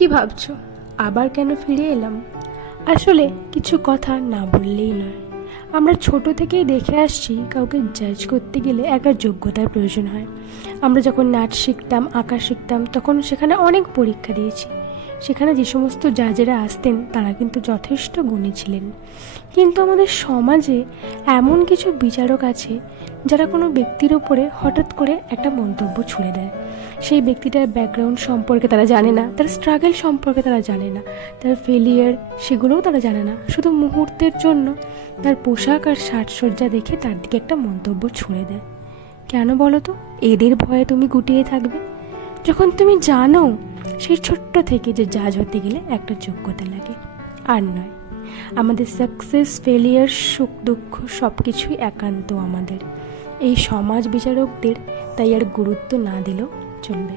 কি ভাবছো আবার কেন ফিরে এলাম? আসলে কিছু কথা না বললেই নয়। আমরা ছোট থেকেই দেখে আসছি কাউকে জাজ করতে গেলে একটা যোগ্যতার প্রয়োজন হয়। আমরা যখন নাচ শিখতাম, আঁকা শিখতাম, তখন সেখানে অনেক পরীক্ষা দিয়েছি। সেখানে যে সমস্ত জাজেরা আসতেন তারা কিন্তু যথেষ্ট গুণী ছিলেন। কিন্তু আমাদের সমাজে এমন কিছু বিচারক আছে যারা কোনো ব্যক্তির ওপরে হঠাৎ করে একটা মন্তব্য ছুড়ে দেয়। সেই ব্যক্তিটার ব্যাকগ্রাউন্ড সম্পর্কে তারা জানে না, তার স্ট্রাগল সম্পর্কে তারা জানে না, তার ফেলিয়ার সেগুলোও তারা জানে না। শুধু মুহূর্তের জন্য তার পোশাক আর সাজসজ্জা দেখে তার দিকে একটা মন্তব্য ছুঁড়ে দেয়। কেন বলো তো? এদের ভয়ে তুমি গুটিয়ে থাকবে, যখন তুমি জানো সেই ছোট্ট থেকে যে জাজ হতে গেলে একটা যোগ্যতা লাগে। আর নয়, আমাদের সাকসেস, ফেলিয়ার, সুখ দুঃখ সব কিছুই একান্ত আমাদের। এই সমাজ বিচারকদের তাই আর গুরুত্ব না দিলেও চলবে।